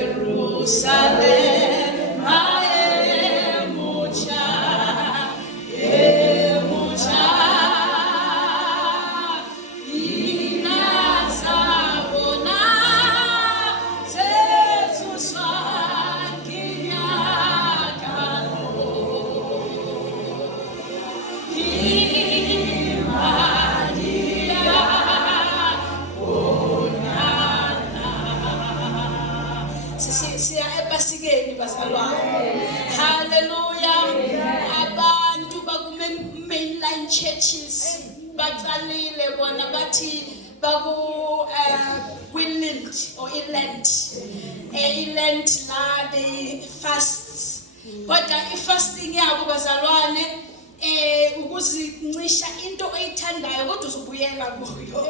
Jerusalem, emutsha, emutsha, inasabona sezuswa kinyakalo, imalia onana. Siya epasikeni bazalwane. Hallelujah. Abantu baku-mainline churches baqalile bona bathi kwi-Lent or i-Lent. I-Lent la they fast. Kodwa i-fasting yabo bazalwane ukuzincisha into oyithandayo kodwa uzobuyela kuyo.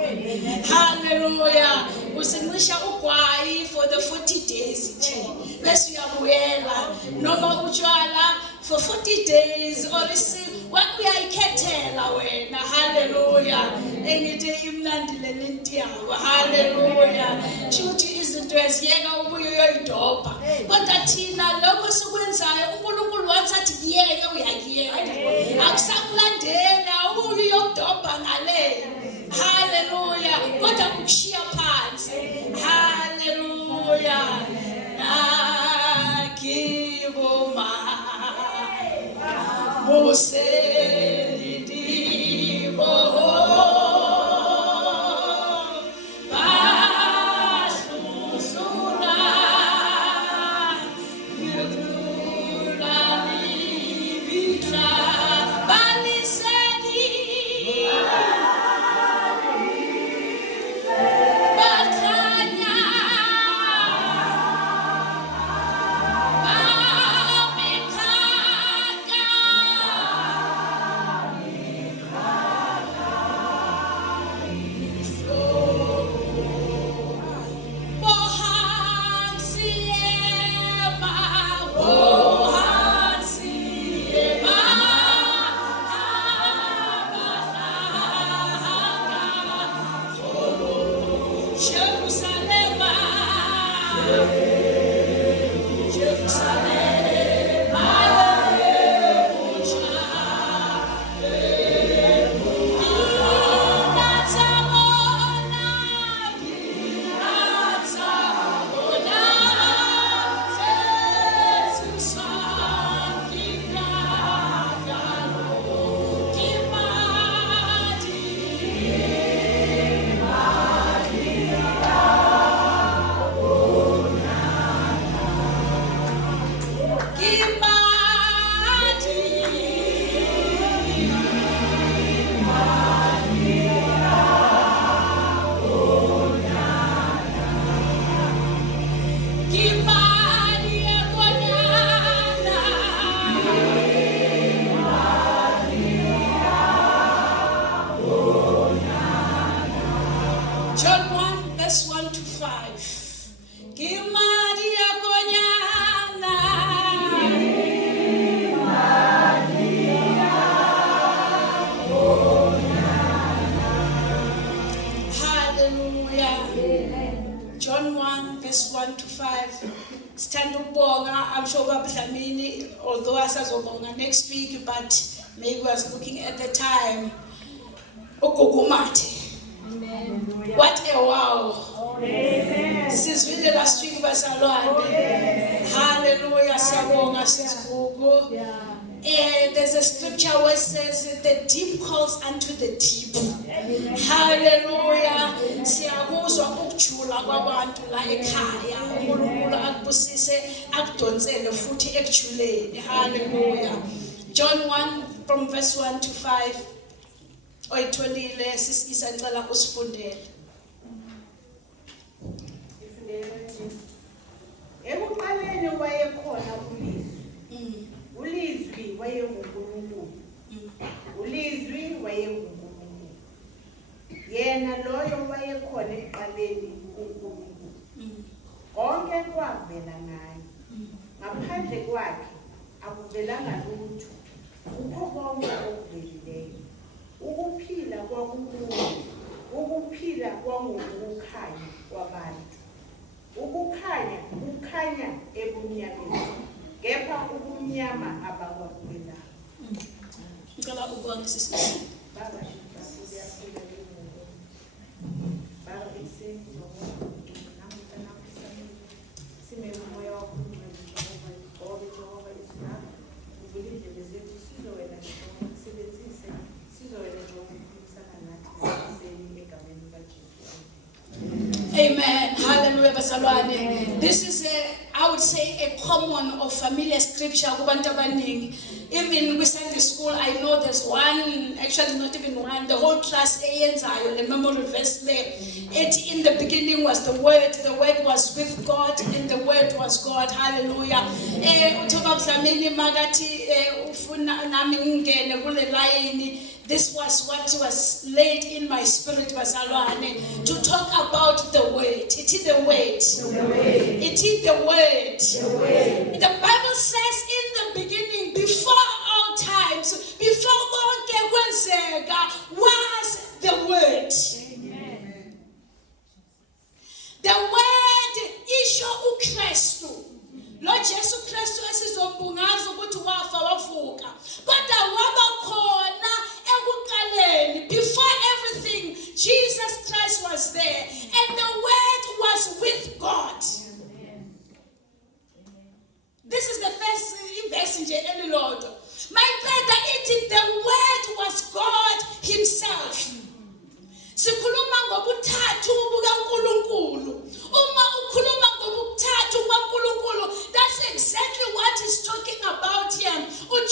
Hallelujah. Usincisha ugwayi for the 40 days nje. Bese uyabuyela noma utshwala for 40 days or uyayikhethela wena. Hallelujah. Engithi imnandi le lenti yabo. Hallelujah. Futhi izinto eziyeka ubuye uyoyidobha. Kodwa thina lokho sikwenzayo uNkulunkulu wathi athi kiyeke uyakiyeka. Akusakulandela ubuye uyodobha ngale. Hallelujah. Kodwa ukushiya phansi. Hallelujah. Nakiboma Muselidibo Basusuna Yudula Libitra Baliseni Bakanya John 1 verse 1 to 5. Kimadi akonyana. Hallelujah. John 1 verse 1 to 5. Stand ukubonga. I'm sure Babdlamini, although asazobonga next week, but maybe was looking at the time. Ukugumati. What a wow. Sizwile last week bazalwane. Hallelujah. Siyabonga sisibuko. There's a scripture where it says the deep calls unto the deep. Hallelujah. Siyakuzwa ukujula kwabantu la ekhaya. uNkulunkulu akubusise akudonsele futhi ekujuleni. Hallelujah. John 1 from verse 1 to 5. Oyitholile sisicela usifundele. Ekuqaleni wayekhona uLizwi. uLizwi wayenguNkulunkulu. uLizwi wayenguNkulunkulu. Yena loyo wayekhona ekuqaleni uNkulunkulu. Konke kwavela naye. Ngaphandle kwakhe akuvelanga lutho. Kukho konke okuvelileyo. Ukuphila kwakukuwo. Ukuphila kwangokukhanya kwabantu. ebumnyama abakwamukelanga. Ngicela ukubonga sisi. Baba siyasibonga kuNkulunkulu. Baba ekuseni namuhla namhlanje simele umoya wakho Jehova isinapho uvule indlebe zethu sizowena Jehova usebenzise sizowena Jehova ukukhulumisana nathi ekuseni egameni likaJesu. Amen. Hallelujah, bazalwane. This is I would say a common or familiar scripture kubantu abaningi. Even with Sunday school, I know there's one, actually not even one, the whole class eyenzayo, the memory verse there. In the beginning was the word was with God, and the word was God. Hallelujah. Uthoba Dlamini magati ufuna nami ngene kule line. This was what was laid in my spirit, bazalwane, to talk about the word. It is the word. It is the word. The Bible says in the beginning, before all times, before konke kwenzeka, was the word. Amen. The word isho uKristu. Lo Jesu Kristu esizombungaza ukuthi wafa wavuka. Kodwa waba khona ekuqaleni. Before everything, Jesus Christ was there, and the word was with God. This is the first verse in Lord. My brother, the word was God himself. Sikhuluma ngobuthathu bukaNkulunkulu. Uma ukhuluma ngobuthathu bukaNkulunkulu, that's exactly what he's talking about here.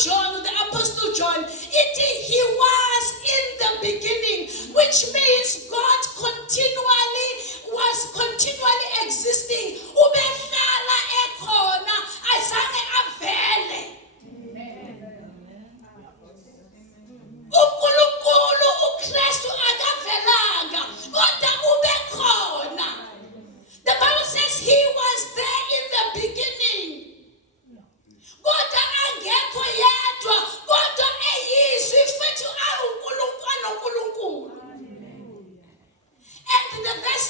John, the Apostle John, he was in the beginning, which means God was continually existing. Ubehlala ekhona, azange avele. uNkulunkulu uKristu akavelanga kodwa ubekhona. The Bible says he was there in the beginning. Kodwa angekho yedwa kodwa eyizwi futhi uNkulunkulu. And the verse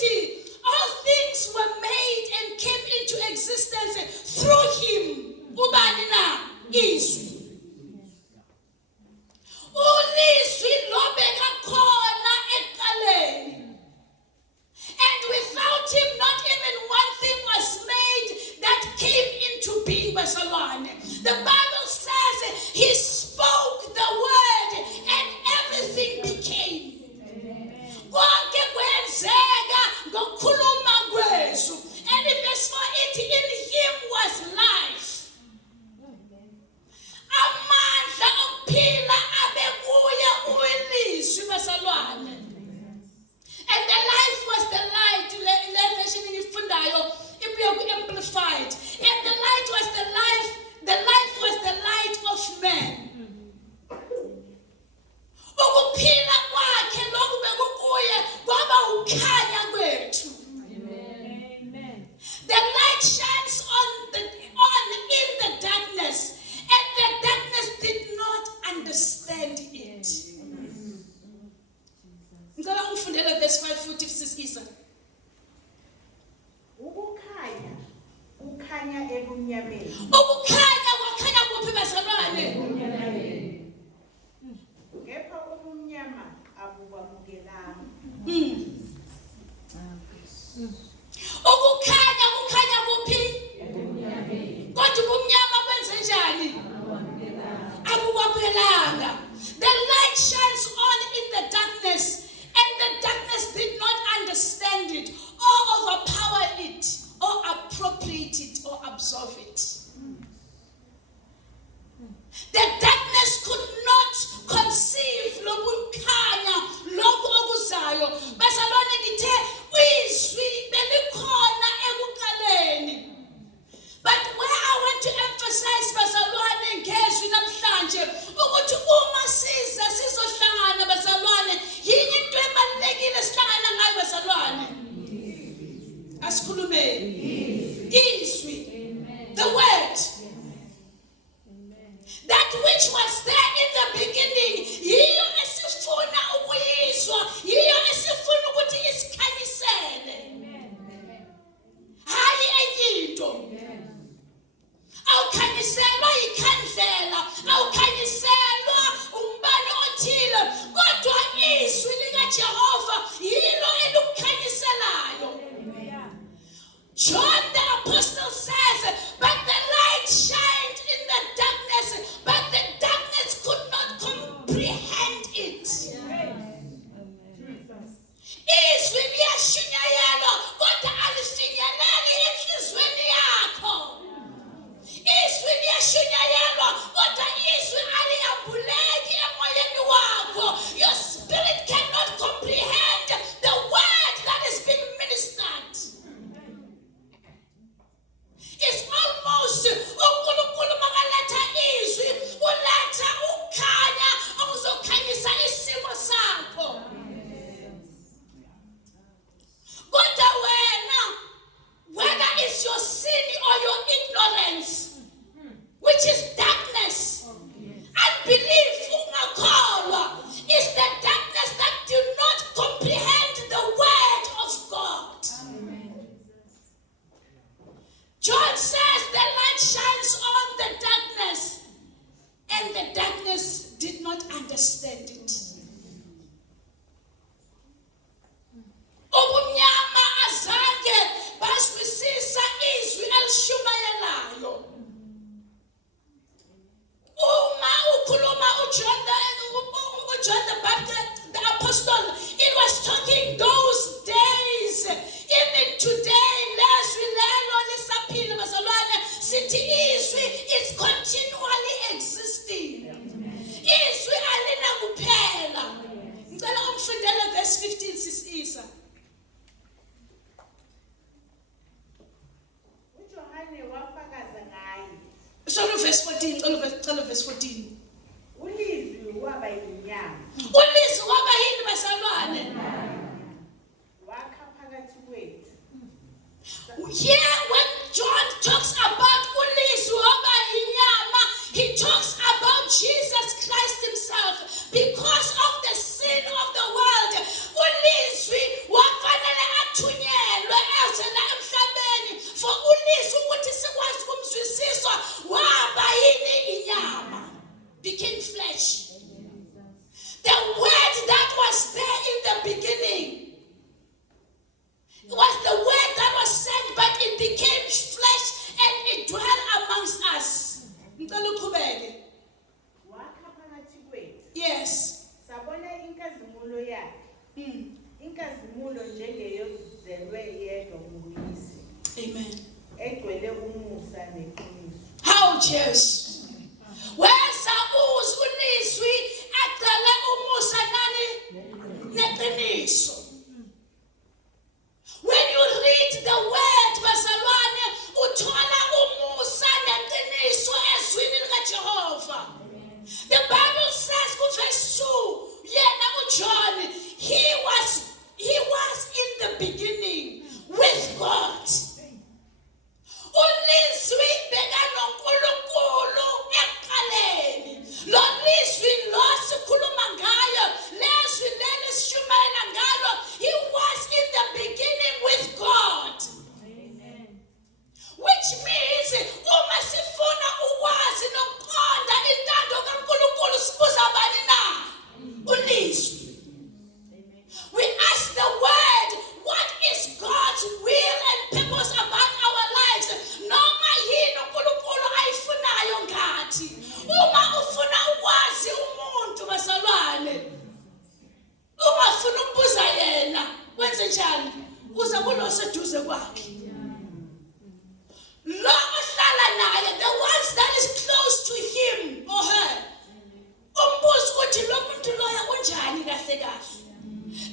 3 all things were made and came into existence through him. Ubani na? Izwi. Ulizwi lobeka khona eqaleni. And without him, not even one thing was made that came into being. The Bible says he spoke the word and everything became. Konke kwenzeka ngokukhuluma kwezu. And in verse 4, in him was life. Amandla okuphila abekuya uLizwi bazalwane. And the life was the light. Le version engifundayo ibuye ku-amplified. And the light was the life. The life was the light of man. Ukuphila kwakhe lokhu bekukuye kwaba ukhanya kwethu. Amen. The light shines on in the darkness, and the darkness did not understand it. Ngicela ungifundele verse 5 futhi sisisa. Ukukhanya kukhanya ebumnyameni. Ukukhanya kwakhanya kuphi bazalwane? Kepha ubumnyama abukwamukelanga. Ukukhanya kukhanya kuphi? Ebumnyameni. Kodwa ubumnyama kwenze njani? Abukwamukelanga. The light shines on in the darkness, and the darkness did not understand it, or overpower it, or appropriate it, or absorb it. The darkness could not conceive lokukhanya lokhu okuzayo. Bazalwane ngithe izwi belikhona ekuqaleni. But where I want to emphasize bazalwane ngezwi namhlanje ukuthi uma sizohlangana bazalwane yini into ebalekile sihlangana ngayo bazalwane? Asikhulumeni. Izwi. The word. That which was there in the beginning, yiyo esifuna ukuyizwa, yiyo esifuna ukuthi isikhanyisele. Hayi eyinto. Awukhanyisela John the Apostle says, but the light shined in the darkness, but the darkness could not comprehend it. Izwi liyashunyayelwa kodwa alifinyeleli enhlizweni yakho. Izwi liyashunyayelwa kodwa izwi aliyambuleki emoyeni wakho. Your spirit cannot comprehend the word that is being ministered. It's almost uNkulunkulu makaletha izwi uletha ukukhanya okuzokhanyisa isimo sakho. Kodwa wena, whether it's your sin or your ignorance, which is darkness, unbelief, ungakholwa, is the darkness that do not comprehend the word of God. John says the light shines on the darkness, and the darkness did not understand it. Ubumnyama azange baswisisa izwi elishumayelayo. Uma ukhuluma uJohn the Baptist, the apostle, it was talking those days. Even today, lazwi lelo lisaphila bazalwane, sithi izwi is continually existing. Izwi alina kuphela. Ngicela umfundele verse 15 sisisa. uJohane wafakaza ngaye. Sholo verse 14, celo verse 14. Ulizwi waba yinyama. Ulizwi waba yini bazalwane? Wakha phakathi kwethu. Here when John talks about ulizwi waba yinyama, he talks about Jesus Christ himself. Because of the sin of the world, ulizwi wafanele athunyelwe ezela emhlabeni for ulizwi ukuthi sikwazi ukumzwisiswa waba yini inyama, became flesh. The word that was there in the beginning, it was the word that was sent, but it became flesh and it dwelt amongst us. Ngicela uqhubeke. Wakha phakathi kwethu. Yes. Sabona inkazimulo yakhe. Inkazimulo njengeyozelwe yedwa nguyise. Amen. Egcwele umusa neqiniso. How Jesus? Wesa ulizwi agcwele umusa nani? Neqiniso. When you read the word bazalwane, uthola umusa neqiniso ezwini likaJehova. The Bible says verse 2, yena uJohn, he was in the beginning with God. Ulizwi bekanoNkulunkulu ekuqaleni. Lo lizwi lo sikhuluma ngayo, lezwi leli sishumayela ngalo, he was in the beginning with God. Amen. Which means uma sifuna ukwazi nokuqonda intando kaNkulunkulu sibuza bani na? Ulizwi. We ask the word, what is God's will and purpose about our lives? Noma yini uNkulunkulu ayifunayo ngathi. Uma ufuna ukwazi umuntu bazalwane, ungafuna ukubuza yena, wenze njani? Uza kulo seduze kwakhe. Lo ohlala naye, the ones that is close to him or her. Umbuzo ukuthi lo muntu loya unjani kahle kahle.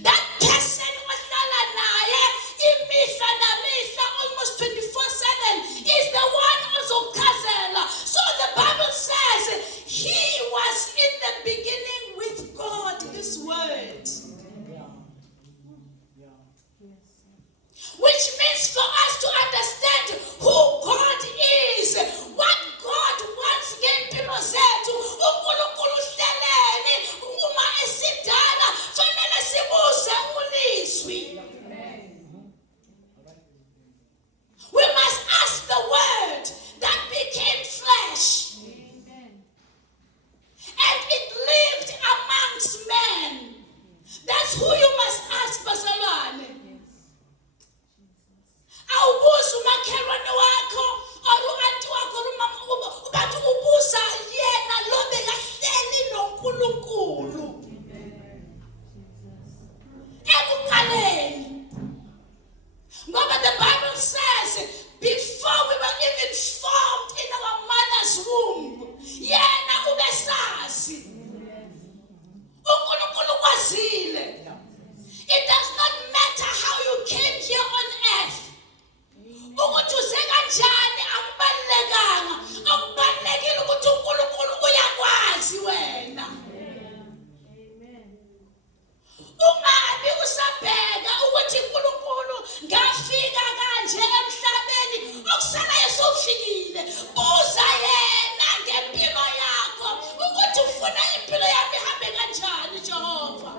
That person ohlala naye imihla namihla almost 24/7 is the one ozokuchazela. So the Bible says he was in the beginning with God, this word. Which means for Bible says, before we were even formed in our mother's womb, yena ubesazi. uNkulunkulu kwazile. It does not matter how you came here on earth. Ukuthi uze kanjani akubalekanga. Akubalekile ukuthi uNkulunkulu uyakwazi wena. Ungabi usabheka ukuthi uNkulunkulu ngafika kanje emhlabeni okusalayo sofikile. Buza yena ngempilo yakho ukuthi ufuna impilo yakho ihambe kanjani Jehova.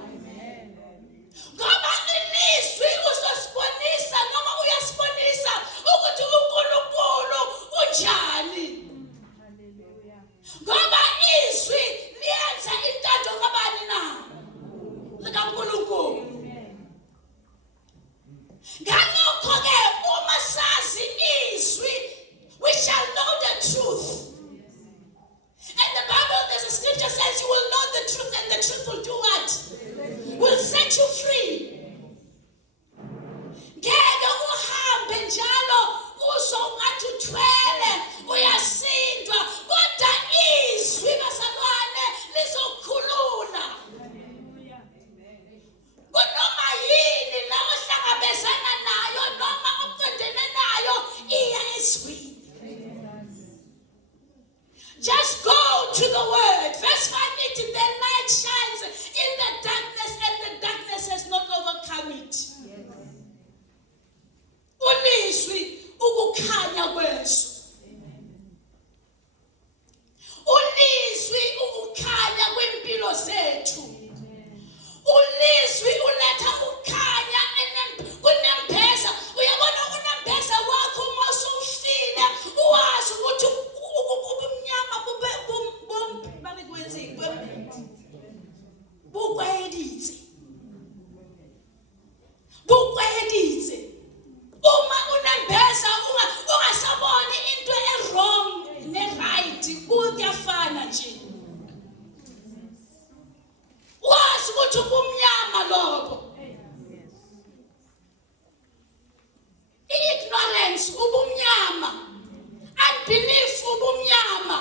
Ngoba ilizwi uzosibonisa noma uyasibonisa ukuthi uNkulunkulu unjani. Ngoba izwi liyenza intando kabani na? LikaNkulunkulu. Ngalokho-ke uma sazi izwi, we shall know the truth. And the Bible, there's a scripture says you will know the truth and the truth will do what? Will set you free. Ngeke uhambe njalo uzongathi uthwele uyasindwa kodwa izwi bazalwane lizokhulula. Kunoma yini la ohlangabezana nayo noma oqondene nayo iya ezwini. Just go to the word. Verse 5, the light shines in the darkness and the darkness has not overcome it. Ulizwi ukukhanya kweso. Ulizwi ukukhanya kwempilo zethu. Ulizwi uletha ukukhanya kunembeza. Uyabona unembeza wakho uma usufile uwazi ukuthi ubumnyama bube kwenzeni bukweditse. Uma unembeza ungasaboni into e-wrong ne-right kuyafana nje. Wazi ukuthi ubumnyama lobo. Ignorance ubumnyama. Unbelief ubumnyama.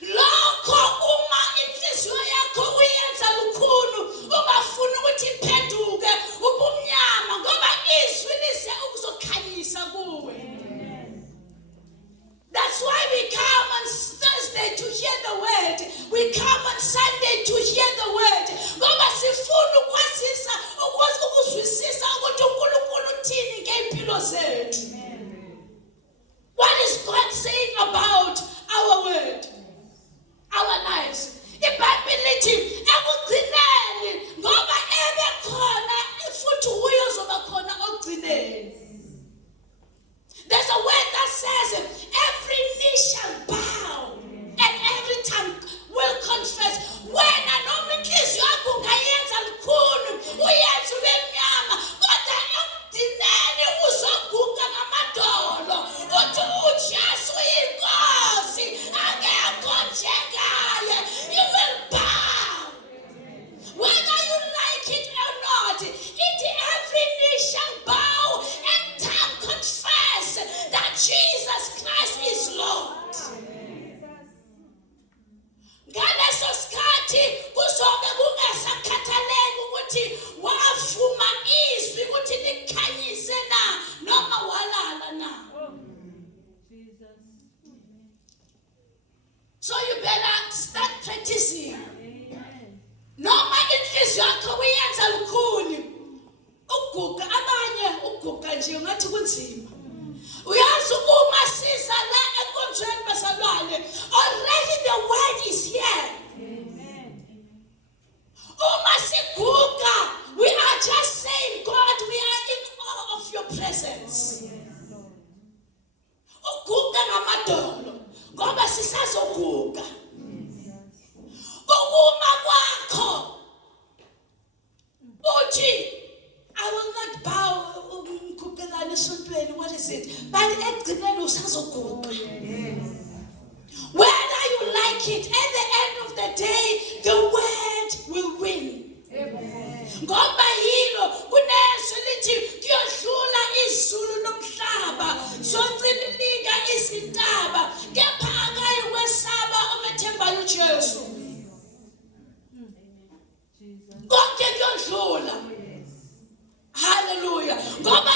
Lokho uma inhliziyo yakho uyenza lukhulu ungafuni ukuthi iphenduke ubumnyama ngoba izwi lise ukuzokhanyisa kuwe. That's why we come on Thursday to hear the word. We come on Sunday to hear the word. Ngoba sifuna ukwazisa ukuzwisisa ukuthi uNkulunkulu uthini ngempilo zethu. What is God saying about our word? Our lives. IBhayibheli lithi ekugcineni ngoba ebekhona futhi uyozoba khona ogcineni. There's a word that says every knee shall bow and every tongue will confess. Wena noma inhliziyo yakho ungayenza lukhulu uyenza ubemnyama kodwa ekugcineni uzoguga ngamadolo uthi uJesu inkosi akekho njengaye. You will bow whether you like it or not. It every knee shall bow and tongue confess that Jesus Christ is Lord. Ngaleso sikhathi kuzobe kungasakhathaleki ukuthi wavuma izwi ukuthi likhanyise na noma walala na. So you better start practicing. Noma inhliziyo yakho uyenza lukhuni uguga abanye uguga nje ungathi kunzima. Uyazi uma siza la enkonzweni bazalwane already the word is here. Uma siguga we are just saying God we are in awe of your presence. Uguga ngamadolo ngoba sisazoguga. Ukuma kwakho uthi I will not bow ukugelana esontweni. What is it? But ekugcineni usazoguga. Whether you like it, at the end of the day, the word will win. Ngoba yilo kunezwi lithi kuyodlula izulu nomhlaba isitaba kepha akayikwesaba umethembayo uJesu. Konke kuyodlula. Hallelujah. Ngoba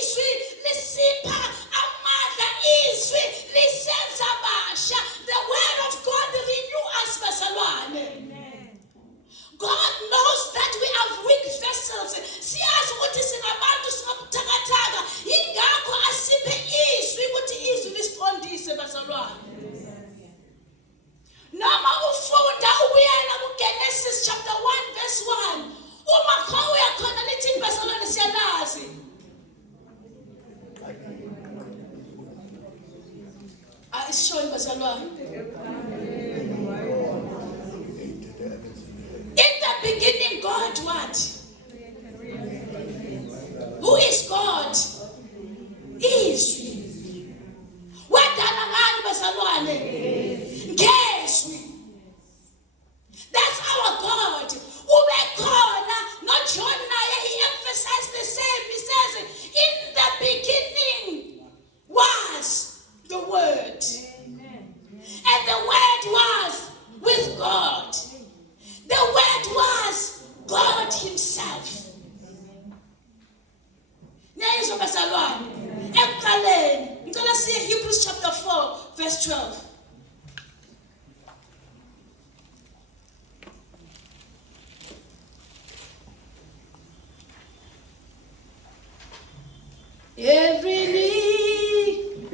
izwi lisipha amandla, izwi lisenza basha. The word of God renew us bazalwane. God knows that we have weak vessels. Siyazi ukuthi singabantu singabuthakathaka. Ingakho asiphe izwi ukuthi izwi lisiqondise bazalwane. Noma ufunda ubuyela kuGenesis chapter 1 verse 1. Uma khawuya khona lithi bazalwane siyalazi. Ayishoyo bazalwane. In the beginning, God what? Who is God? Izwi. Wadala ngani bazalwane? Ngezwi. That's our God. Ubekhona, not John naye, he emphasized the same. He says, in the beginning was the Word. And the Word was with God. The Word was God Himself. Nayizwa bazalwane. Ekuqaleni, ngicela siye Hebrews chapter 4 verse 12. Every knee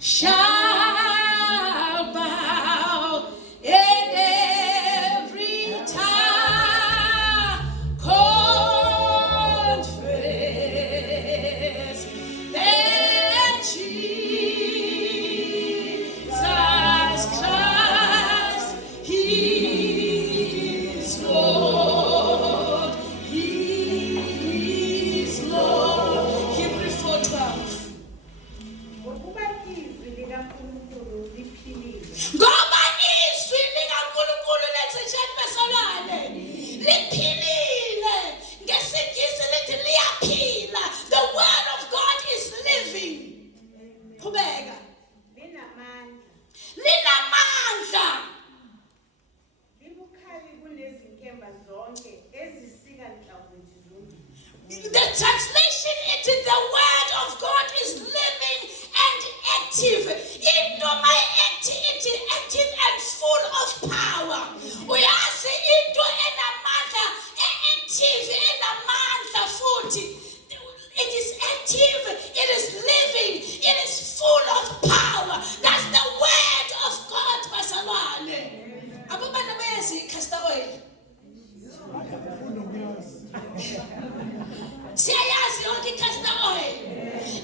shall bow and every tongue confess that Jesus Christ, He is Lord. He is Lord. Hebrews 4:12. Ngokuba izwi likaNkulunkulu liphilile. Ngoba izwi likaNkulunkulu lethejeni bazalwane liphilile. NgesiNgisi lithi liyaphila. The word of God is living. Qhubeka. Linamandla. Linamandla. Libukhali kunezinkemba zonke ezisika nhlangothi zombili. The translation into the word of God is living and active. Into my active and full of power. Uyazi into enamandla, active enamandla futhi. It is active, it is living, it is full of power. That's the word of God, bazalwane. Abantwana bayazi castor oil. Siyayazi yonke i-castor oil.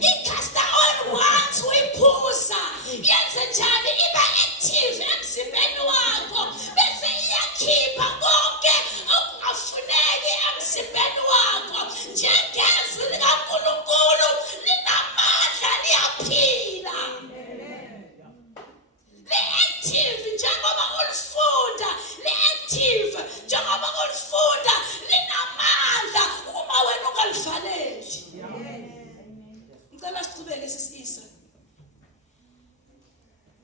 I-castor oil once uyiphuza yenze njani iba active emzimbeni wakho bese iyakhipha konke okungafuneki emzimbeni wakho. Njengezwi likaNkulunkulu linamandla liyaphila. Li-active njengoba ulifunda. Li-active njengoba ulifunda. Linamandla uma wena ungalivaleli. Ngicela siqhubeke sisisa.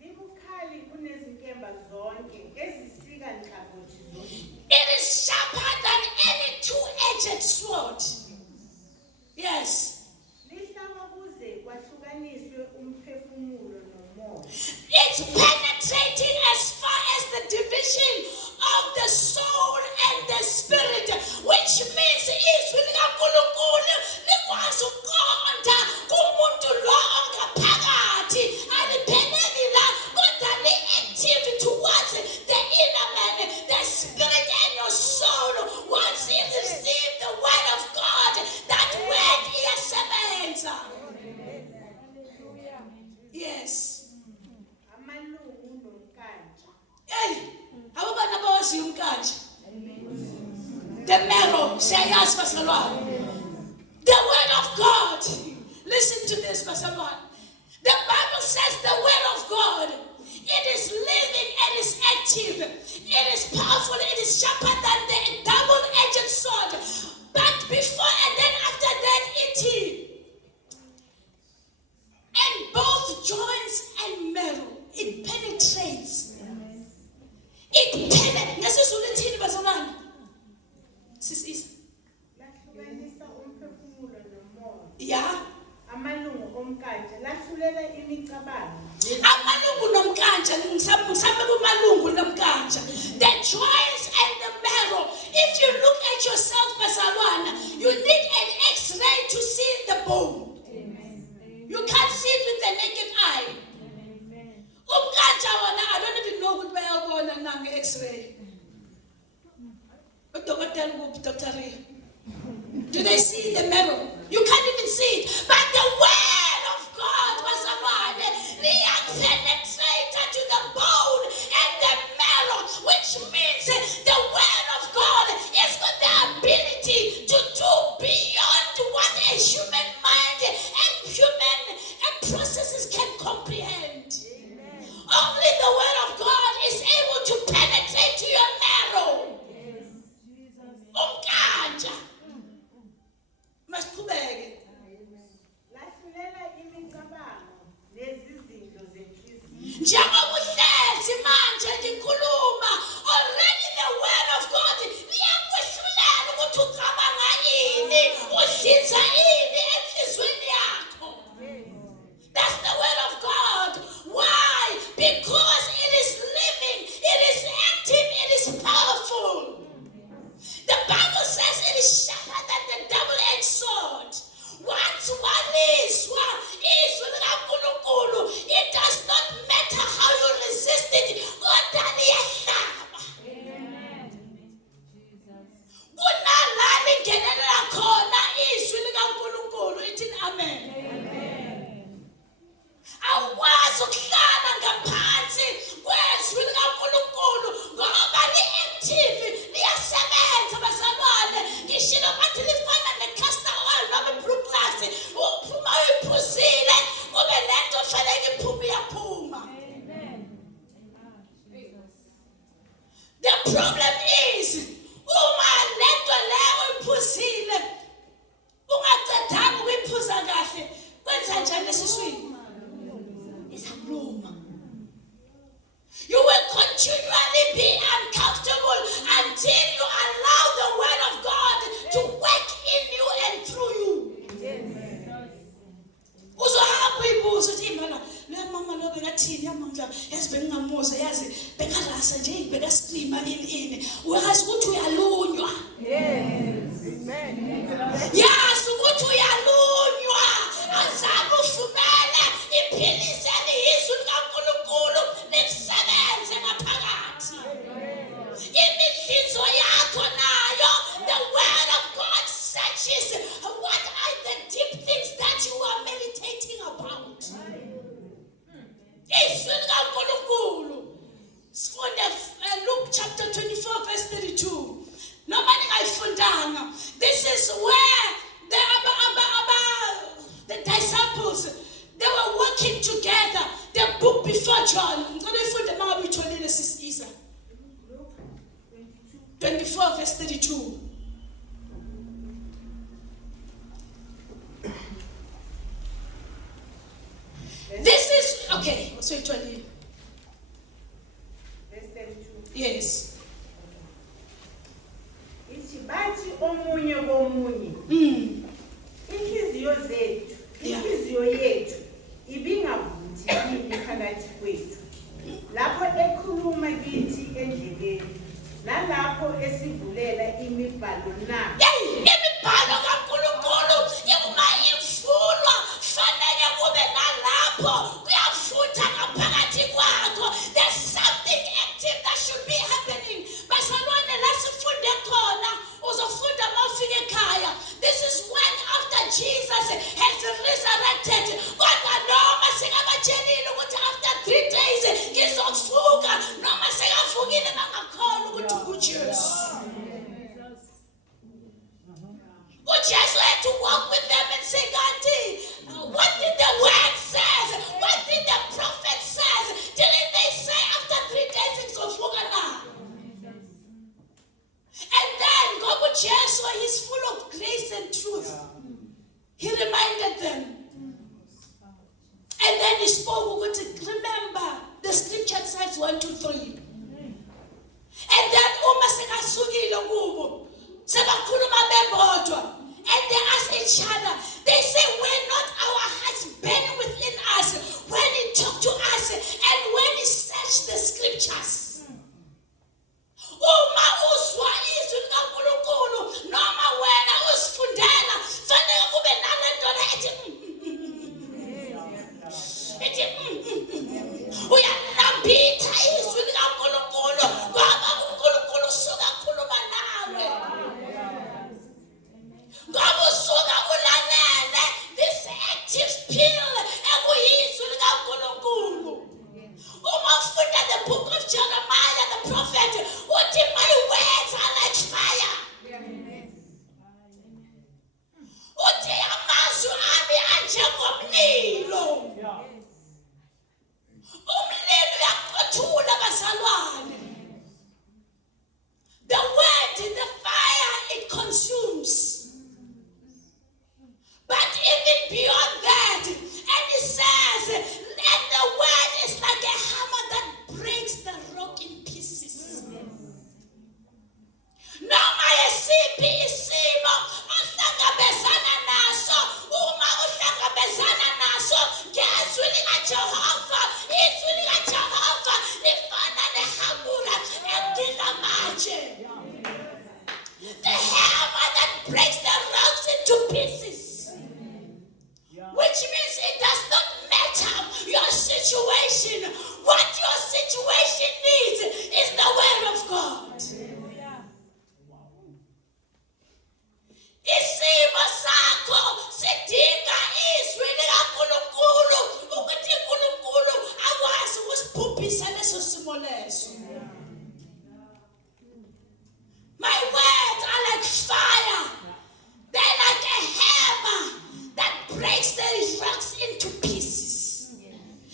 Libukhali kunezinkemba zonke ezisika nhlangothi zombili. It is sharper than any two-edged sword. Yes. Lihlaba kuze kwahlukaniswe umphefumulo nomoya. It's penetrating as far as the division of the soul and the spirit, which means izwi likaNkulunkulu likwazi ukuqonda kumuntu lo ongaphakathi. Alipheleli la kodwa li-active towards the inner man, the spirit and your soul. Once you receive the word of God, that word iyasebenza. Yes. Amalungu nomkanje. Hey, abantwana bawaziyo umkanje. The marrow, siyayazi bazalwane. The word of God. Listen to this, bazalwane. The Bible says the word of God, it is living, it is active, it is powerful, it is sharper than the double-edged sword. But before and then after that, it is. And both joints and lahlulela imicabango. Amalungu nomkantja, ngisabe kumalungu nomkantja. The joints and the marrow. If you look at yourself, bazalwana, you need an X-ray to see the bone. You can't see it with the naked eye. Umkantja wona, I don't even know what bayabona na nge-X-ray. Dr. Ray. Do they see the marrow? You can't even see it. But the word of God was alive. It penetrated to the bone and the marrow, which means the word of God is got the ability to do beyond what a human mind and human processes can comprehend. Amen. Only the word of God is able to penetrate to your marrow. Umkanja. Masiqhubeke. Lahlulela imicabango nezizinto zenhliziyo. Njengoba uhlezi manje ngikhuluma, already the word of God liyakwehlulela ukuthi ucabanga yini, uhlinza yini enhlizweni yakho. That's the word of God. Why? Because it is living, it is active, it is powerful. The Bible says it is sharper than the double-edged sword. Once one is likaNkulunkulu, it does not matter how you resist it. Kodwa liyahlaba. Kunala lingenelela khona izwi likaNkulunkulu. Ithi amen. Awukwazi ukuhlala ngaphansi kwezwi likaNkulunkulu ngoba li-active, liyasebenza bazalwane. Ngishilo ngathi lifana ne-castor oil noma i-blue glass. Uphuma uyiphuzile, kube lento fanele iphume iyaphuma. The problem is, uma lento leyo uyiphuzile, ungaqedanga ukuyiphuza kahle, kwenza njani esiswini? You will continually be uncomfortable until you allow the word of God to work in you and through you. Uzohamba uyibuza uthi imana le mama lo bekathini yamandla yazi bengingamuza yazi bekarasa nje bekascreama ini uyazi ukuthi uyalunywa. Yazi ukuthi uyalunywa, azange ufumele iphilisi eliyizwi likaNkulunkulu lisebenze ngaphakathi. Imihlinzo yakho nayo, the word of God searches what are the deep things that you are meditating about. Izwi likaNkulunkulu. Sifunde Luke chapter 24 verse 32. Nobody ngayifundanga. This is where the disciples, they were working together. The book before John. Ngicela ifunde mangabe uyitholile sis Isa. Luke 24 verse 32. This is okay. So it verse 32. yes. Ithi bathi omunye komunye. Inhliziyo zethu, inhliziyo yethu ibingavuthi yini phakathi kwethu. Lapho ekhuluma kithi endlebeni, nalapho esivulela imibhalo na. Imibhalo kaNkulunkulu imayifulwa fanele kube nalapho kuyafutha ngaphakathi kwakho. There's something active that should be happening. Basalwane la sifunde khona uzofunda mawufika ekhaya. This is when after Jesus has resurrected, kodwa noma sekabatshelile ukuthi after 3 days ngizovuka, noma sekavukile bangakholwa ukuthi uJesu. uJesu had to walk with them and say, what did the word says? What did the prophet says? Didn't they say after 3 days ngizovuka na? And then ngoba uJesu is full of grace and truth. He reminded them. And then he spoke with it. Remember, the scripture says 1, 2, 3. And then uma sekasukile kubo, sebakhuluma bebodwa, and they ask each other, they say, were not our hearts burning within us Umlilo uyaqothula bazalwane. The word in the fire, it consumes. But even beyond that, and it says, and the word is like a hammer that breaks the rock in pieces. Noma yesiphi isimo ohlangabezana naso, uma uhlangabezana naso, ngezwi likaJehova, izwi likaJehova lifana nehamura egila manje. The hammer that breaks the rocks into pieces. Which means it does not matter your situation. What your situation needs is the word of God. Isimo sakho sidinga izwi likaNkulunkulu ukuthi uNkulunkulu akwazi ukusibhubhisa leso simo leso. My words are like fire. They're like a hammer that breaks the rocks into pieces.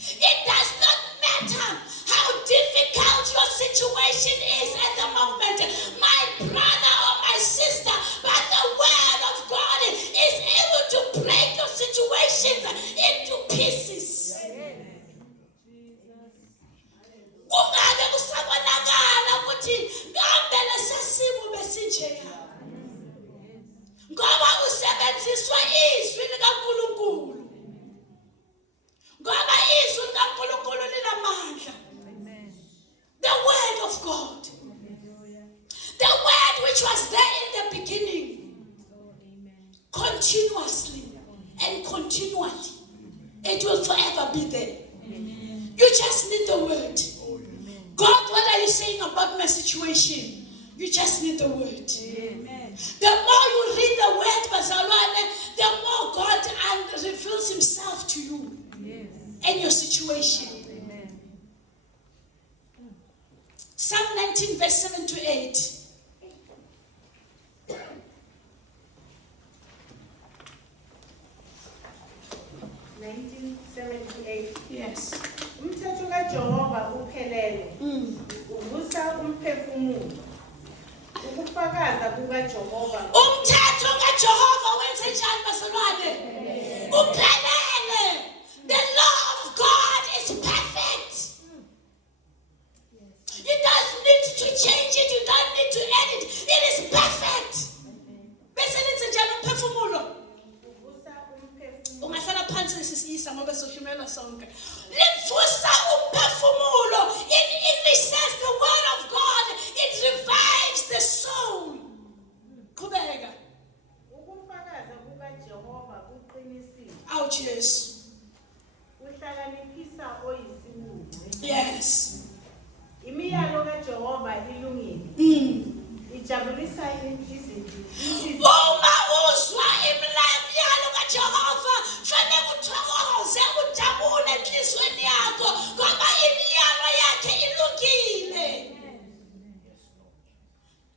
It does not matter how difficult your situation is at the moment, my brother or my sister, but the word of God is able to break your situations into pieces. Kungabe kusabonakala ukuthi kambe lesimo besinjeya. Ngoba kusebenziswa izwi likaNkulunkulu. Ngoba izwi likaNkulunkulu linamandla. The word of God. The word which was there in the beginning. Continuously and continually. It will forever be there. You just need the word. God, what are you saying about my situation? You just need the word. Amen. The more you read the word, bazalwane, the more God reveals himself to you and your situation. Amen. Psalm 19 verse 7 to 8. 1978. Yes. Umthetho kaJehova uphelele. Uvusa umphefumulo. Ukufakaza kukaJehova. Umthetho kaJehova wenze njani bazalwane? Uphelele. The law of God is perfect. You don't need to change it. You don't need to add it. It is perfect. Bese lenze njani umphefumulo? Ungahlala phansi sisisa ngoba sohumela sonke. Livusa umphefumulo. In English says the word of God, it revives the soul. Qhubeka. Ukufakaza kukaJehova kuqinisile. Ouch, yes. Uhlakaniphisa oyisibulo. Yes. Imiyalo kaJehova ilungile. Ijabulisa izinto. Uma uzwa imiyalo kaJehova, fanele uthokoze ujabule enhlizweni yakho ngoba imiyalo yakhe ilungile.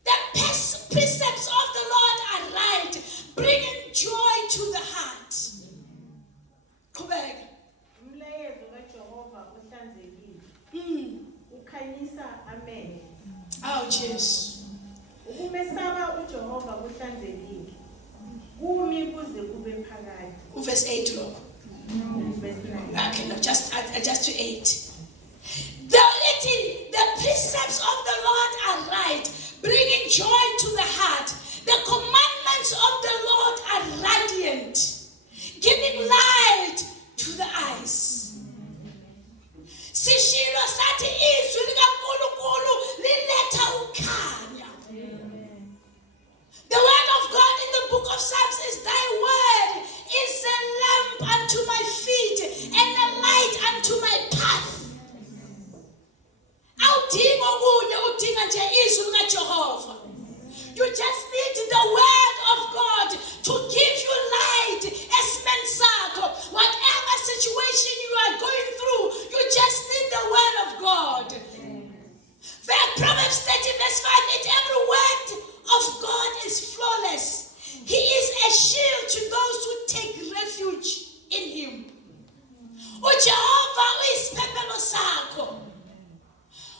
The precepts of the Lord are right, bringing joy to the heart. Qhubeka. Umlayezo kaJehova uhlanzekile. Ukhanyisa amehlo. Oh, Jesus. Ukumesaba uJehova kuhlanzekile. Kumi kuze kube phakade. Verse 8 lokho. Verse 9. Okay, no, just to 8. The precepts of the Lord are right, bringing joy to the heart. The commandments of the Lord are radiant, giving light to the eyes. Sishilo sathi izwi likaNkulunkulu liletha ukhanya. The word of God in the book of Psalms is, thy word is a lamp unto my feet and a light unto my path. Awudinga okunye, udinga nje izwi likaJehova. You just need the word of God to give you light esimeni sakho. Whatever situation you are going through, you just need the word of God. Proverbs 30 verse 5, every word of God is flawless. He is a shield to those who take refuge in him. uJehova uyisiphephelo sakho.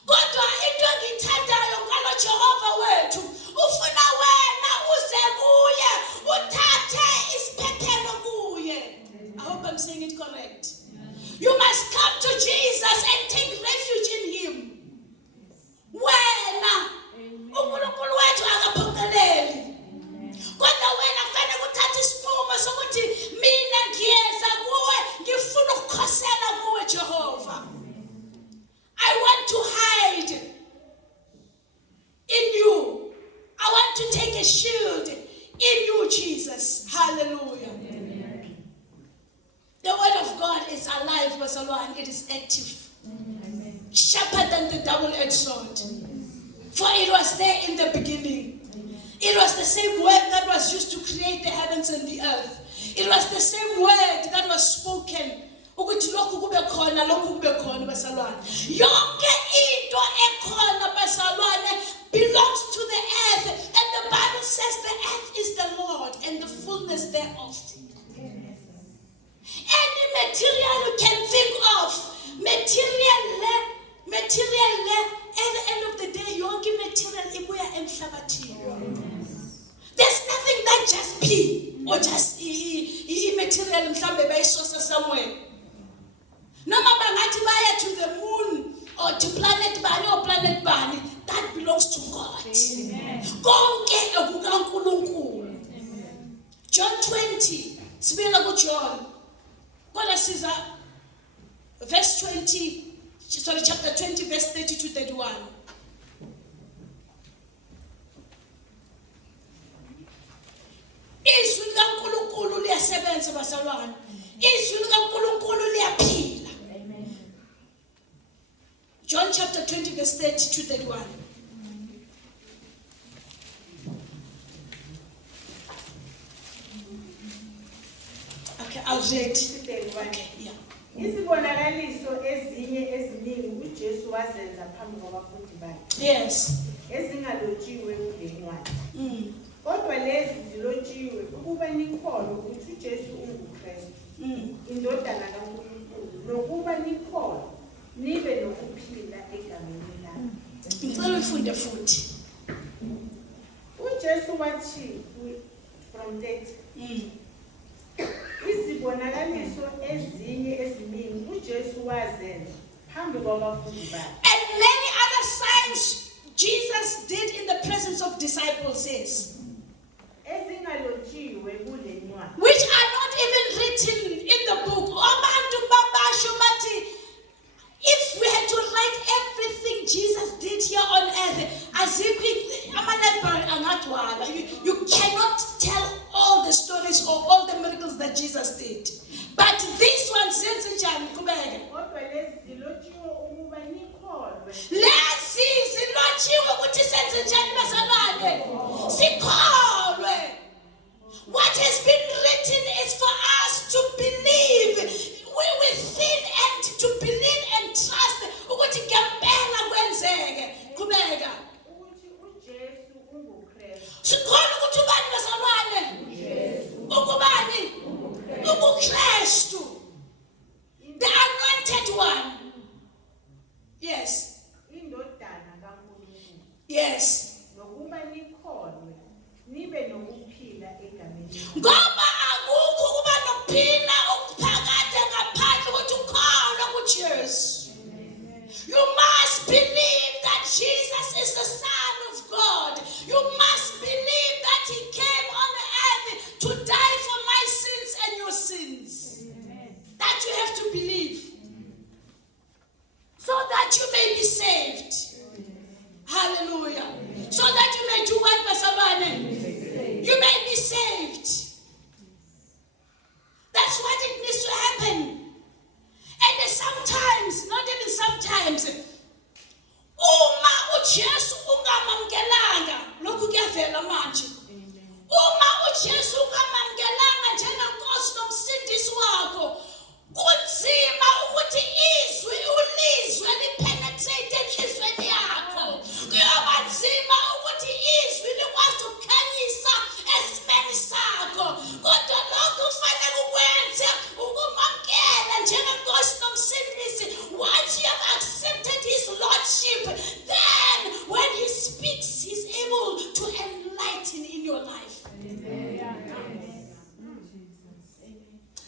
Kodwa into engiyithandayo ngalo Jehova wethu, ufuna wena uze kuye, uthathe isiphephelo kuye. I hope I'm saying it correct. You must come to Jesus and take refuge in him. Wena uNkulunkulu wethu akaphoqeleli. Kodwa wena fanele uthathe isinqumo sokuthi mina ngiyeza kuwe, ngifuna ukukhosela kuwe Jehova. I want to hide in you. I want to take a shield in you, Jesus. Hallelujah. Amen. The word of God is alive, Basalwan. It is active. Amen. Sharper than the double-edged sword. For it was there in the beginning. It was the same word that was used to create the heavens and the earth. It was the same word that was spoken. Ukuthi lokhu kube khona, lokhu kube khona, basalwane. Yonke into ekhona, basalwane, belongs to the earth, and the Bible says the earth is the Lord and the fullness thereof. Any material you can think of, material, at the end of the day, yonke material ibuya emhlabathini. There's nothing that just be or just material mhlambe bayisosa somewhere. Noma bangathi baya to the moon or to planet bani or planet bani, that belongs to God. Konke akukaNkulunkulu. John 20, sibuyela kuJohn. Kodwa siza verse 20, chapter 20 verse 30 to 31. Izwi likaNkulunkulu liyasebenza basalwane. Izwi likaNkulunkulu liyaphila. John chapter 20 verse 30 to 31. Okay, I'll read. Okay, yeah. Izibonakaliso ezinye eziningi uJesu wazenza phambi kwabafundi bakhe. Yes. Ezingalotshiwe kule ncwadi. Kodwa lezi zilotshiwe ukuba nikholwe ukuthi uJesu unguKristu, indodana kaNkulunkulu, nokuba nikholwe nibe nokuphila egameni lakhe. Ngicela ufunde futhi. uJesu wathi from that. Izibonakaliso ezinye eziningi uJesu wazenza phambi kwabafundi bakhe. And many other signs Jesus did in the presence of disciples, says, Ezingalotshiwe kule ncwadi. which are not even written in the book. Abantu babasho bathi, if we had to write everything Jesus did here on earth, as if you cannot tell all the stories or all the miracles that Jesus did. But this one says in John, Kodwa lezi zilotshiwe ukuba nikholwe. lezi zilotshiwe ukuthi senze njani bazalwane? Sikholwe. What has been written is for us to believe within and to believe and trust ukuthi ngempela kwenzeke. Qhubeka. Ukuthi uJesu unguKristu. Sikholwa ukuthi ubani bazalwane? Ukubani? UKristu. The anointed one. Yes. Indodana kaNkulunkulu. Yes. Nokuba nikholwe nibe nokuphila egameni. Ngoba akukho kuba nokuphila okuphakade ngaphandle kokuthi ukholwe kuJesu. You must believe that Jesus is the Son of God. You must believe that he came on the earth to die for my sins and your sins. That you have to believe. So that you may be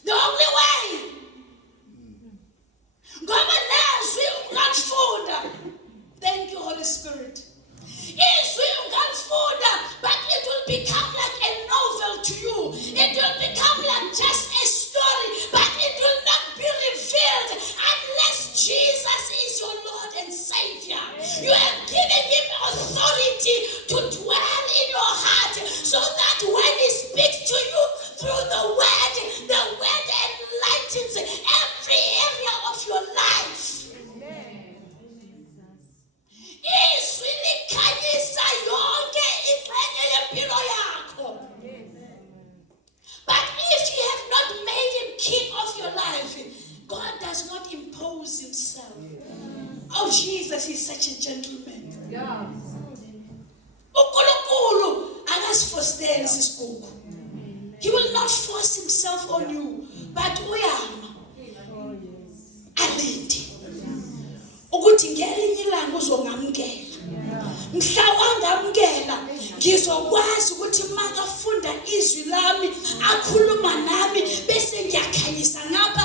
The only way. Ngoba nezwi ungalifunda. Thank you, Holy Spirit. Izwi ungalifunda, but it will become like a novel to you. It will become like just a story, but it will not be revealed unless Jesus is your Lord and Savior. You have given him authority to dwell in your heart, so that when he speaks to you through the word enlightens every area of your life. Izwi likhanyisa yonke ingxenye yempilo yakho. But if you have not made him king of your life, God does not impose himself. Oh, Jesus is such a gentleman. uNkulunkulu akasifosteli sisigugu. He will not force himself on you, but uyama alinde ukuthi ngelinye ilanga uzongamkela. Mhla wangamkela ngizokwazi ukuthi makafunda izwi lami akhuluma nami bese ngiyakhanyisa ngapha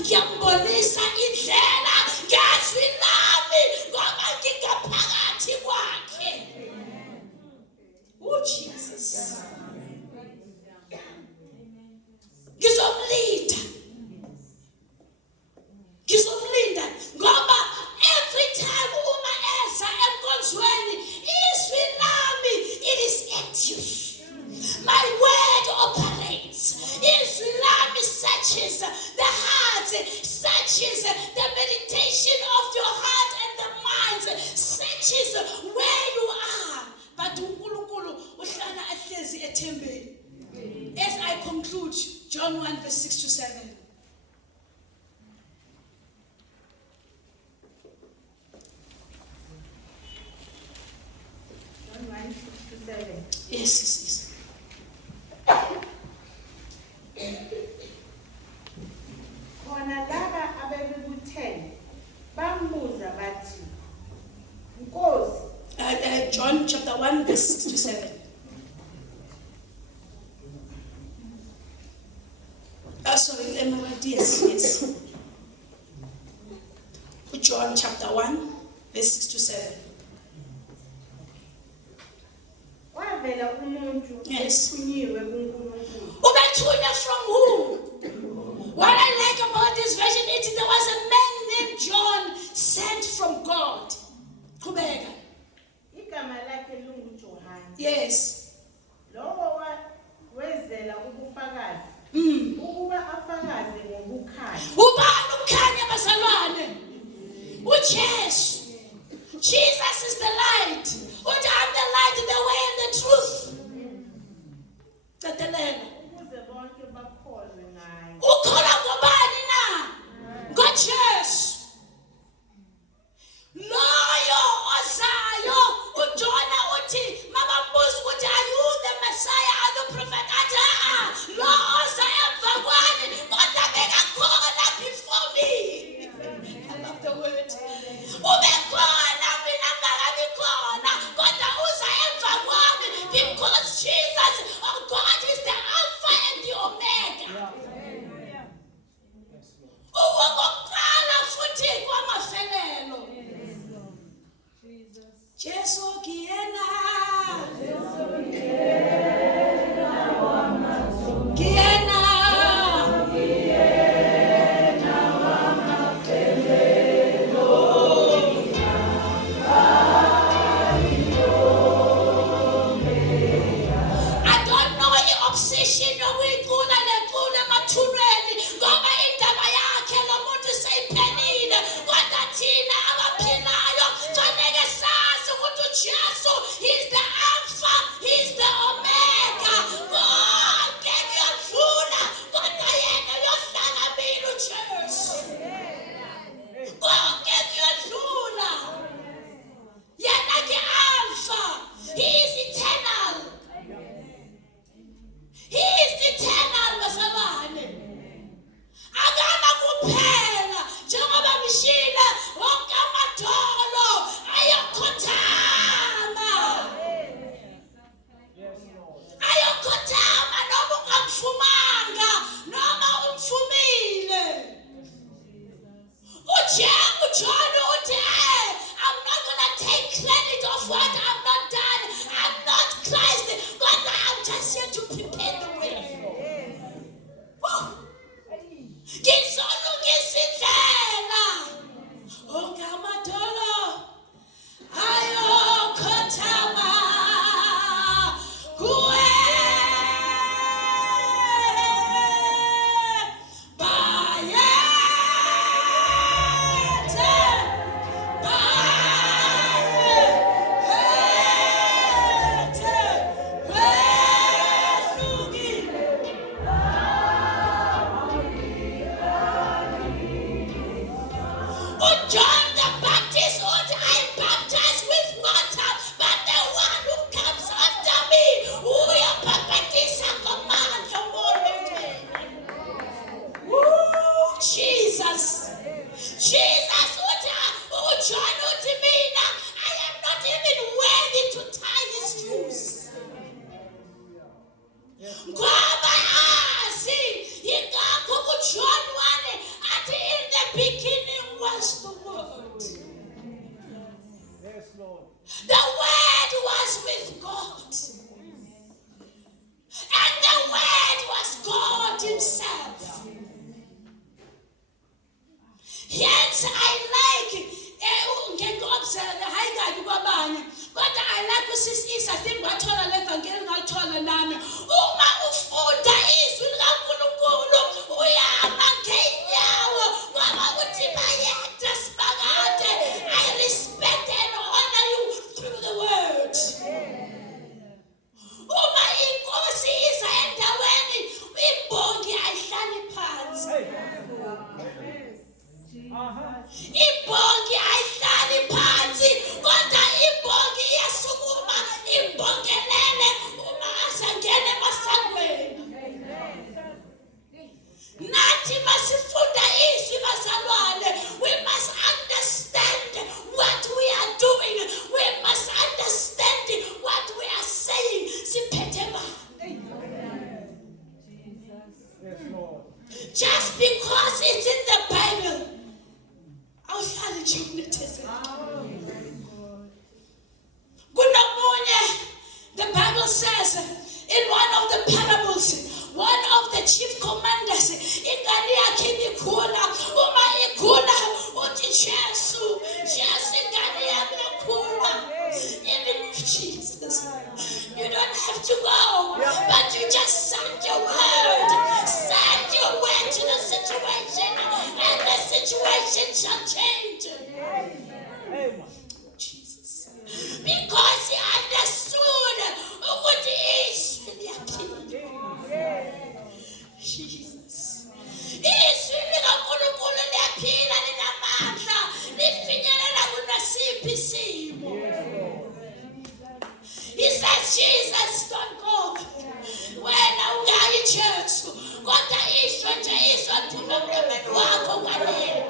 ngiyambonisa indlela ngezwi lami ngoba ngingaphakathi kwakhe. Oh Jesus. Ngizomlinda ngoba every time uma eza enkonzweni izwi lami it is active. My word operates. Izwi lami searches the heart, searches the meditation of your heart and the mind, searches where you are. But uNkulunkulu uhlala ahlezi ethembeni. As I conclude, John 1 verse 6 to 7. John 1, 6 to 7. Yes. Khona laba abebuthene bambuza bathi, Nkosi, John chapter 1 verse 6 to 7. Sorry, Emerald, yes. John chapter 1 verse 6 to 7. kwavela umuntu Yes. ethunywe kuNkulunkulu. Ubethunywa from who? What I like about this version is there was a man named John sent from God. Kubeka. Igama lakhe lunguJohane. Yes. Lowo wezela ubufakazi ukuba afakaze ngokukhanya. Ubani ukukhanya bazalwane? uJesu. Jesus is the light. Uthi I'm the light, the way and the truth. Catelela. Ukuze bonke bakholwe ngaye. Ukholwa ngobani na? Jesus. Jesus uthi uJohn uthi mina I am not even worthy to tie his shoes. Ngoba azi ingakho kuJohn 1 athi in the beginning was the word. Yes, Lord. The word was with God. And the word was God himself. Hence I like ngekobzela hayi kabi kwabanye kodwa I like usisisa think wathola levangeli ngalithola nami uma ufunda izwi likaNkulunkulu uyama ngeenyawo ngoba uthi bayetha sibakade I respect and honor you through the word. Uma inkosi iza endaweni imbongi ayihlali phansi. Imbongi ayihlali phansi kodwa imbongi iyasukuma imbongelele uma asangena emasangweni. Nathi masifunda izwi bazalwane we must understand what we are doing. We must understand what we are saying. Siphethe bani? Yes, Lord. Just because it's in the Bible. Awuhlali nje unethezela. Kunomunye, the Bible says in one of the parables, one of the chief commanders, ingane yakhe ikhula, uma ikhula uthi Jesu ingane yami ikhula. Even if Jesus, you don't have to go, but you just send your word to the situation, and the situation shall change. Amen. Jesus. Because he understood what is Jesus. Izwi likaNkulunkulu liyaphila linamandla lifinyelela kunasiphi isimo. He says, Jesus, don't go. Wena ungayi Jesu. Kodwa ishwe nje izophuma emlomeni wakho ngaleli.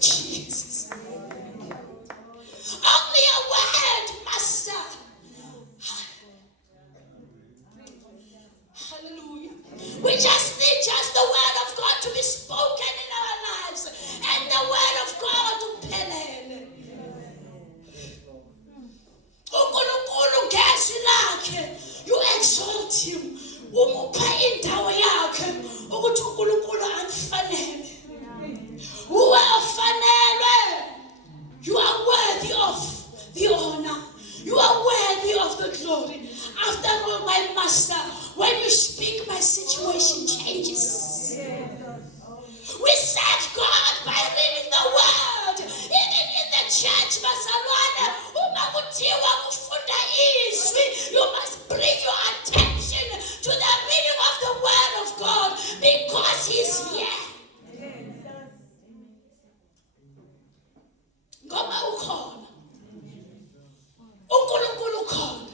Jesus. Only a word, Master. Hallelujah. We just need the word of God to be spoken in our lives. And the word of God to pelele. uNkulunkulu ngezwi lakhe you exalt him. Umupha indawo yakhe ukuthi uNkulunkulu akufanele. Uwafanelwe. You are worthy of the honor. You are worthy of the glory. After all, my Master, when you speak, my situation changes. We serve God by reading the word. Even in the church, bazalwane, uma kuthiwa kufunda izwi, you must bring your attention to the meaning of the word of God because he's here. Ngoba ukhona. uNkulunkulu ukhona.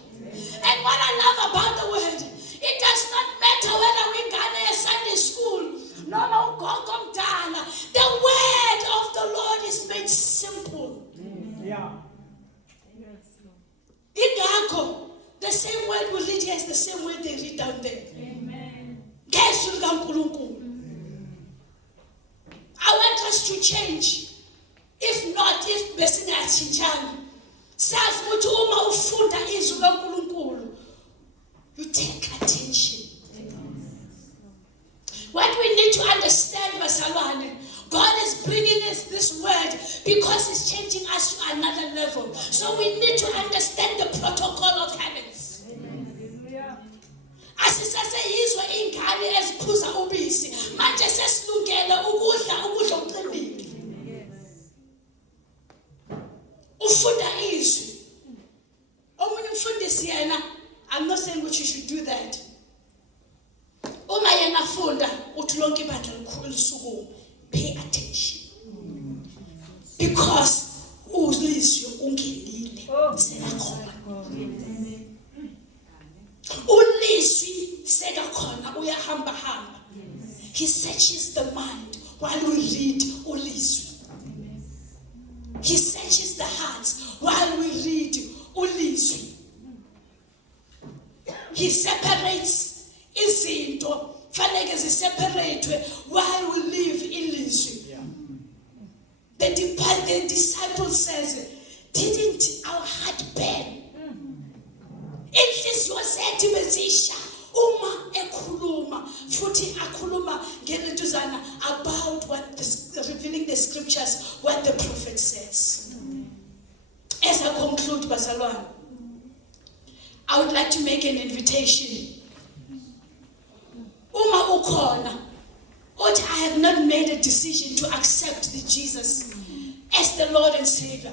And what I love about the word, it does not matter whether we ngane Sunday school noma ugogo mdala. The word of the Lord is made simple. Yeah. Ingakho the same word we read here is the same word they read down there. Amen. Ngezwi likaNkulunkulu. I want us to change. If not, if besingatshintshana, sazi ukuthi uma ufunda izwi likaNkulunkulu, you take attention. What we need to understand, bazalwane, God is bringing us this word because He's changing us to another level. So we need to understand the protocol of heavens. Asisaseyizwa ingane eziphuza ubisi, manje sesilungele ukudla okuqinile. Ufunda izwi. Omunye umfundisi yena, I'm not saying that you should do that. Uma yena funda uthi lonke ibandla likhulu suku, pay attention. Because uzizwe ungenile sekakhona. Ulizwi sekakhona uyahamba hamba. He searches searches the mind while we read ulizwi. He searches the hearts while we read ulizwi. He separates izinto fanele ziseparatwe while we live ilizwi. The disciple says, didn't our heart burn? Inhliziyo zethu bezisha uma ekhuluma futhi akhuluma ngelentuzana about revealing the scriptures, what the prophet says. As I conclude, bazalwane, I would like to make an invitation. Uma ukhona, uthi I have not made a decision to accept the Jesus as the Lord and Savior.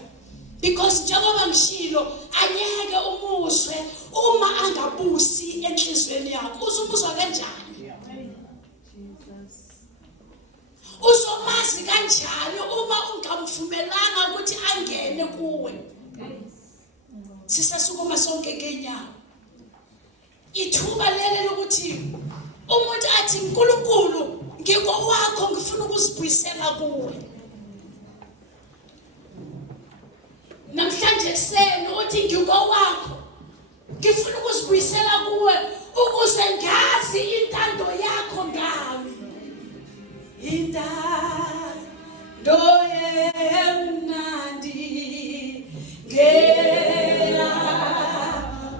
Because njengoba ngishilo anyeke umuzwe uma angabusi enhlizweni yakho uzobuzwa kanjani? Uzomazi kanjani uma ungamvumelanga ukuthi angene kuwe? Sisasukuma sonke ngenyawo. Ithuba lele lokuthi umuntu athi uNkulunkulu ngikowakho ngifuna ukuzibuyisela kuwe. Namhlanje kuseni uthi ngikowakho ngifuna ukuzibuyisela kuwe ukuze ngazi intando yakho ngami. Intando emnandi ngela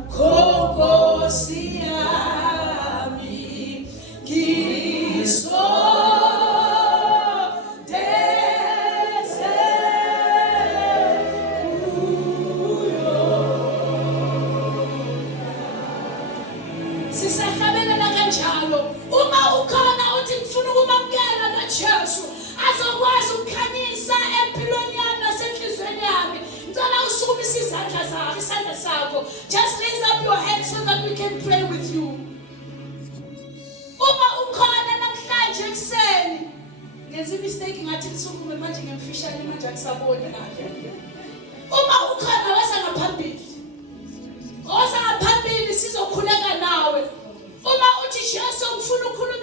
Nkosi yami sisahlabelela kanjalo uma ukhona uthi ngifuna ukumamkela noJesu azokwazi ukukhanyisa empilweni yami nasenhlizweni yami. Ngicela usukumise isandla sakho. Just raise up your head so that we can pray with you. Uma ukhona namhlanje kuseni ngenza mistake ngathi lisukume manje ngimfishane manje akusaboni lapha. Uma ukhona woza ngaphambili sizokhuleka nawe. Uma uthi Jesu ngifuna ukukhuluma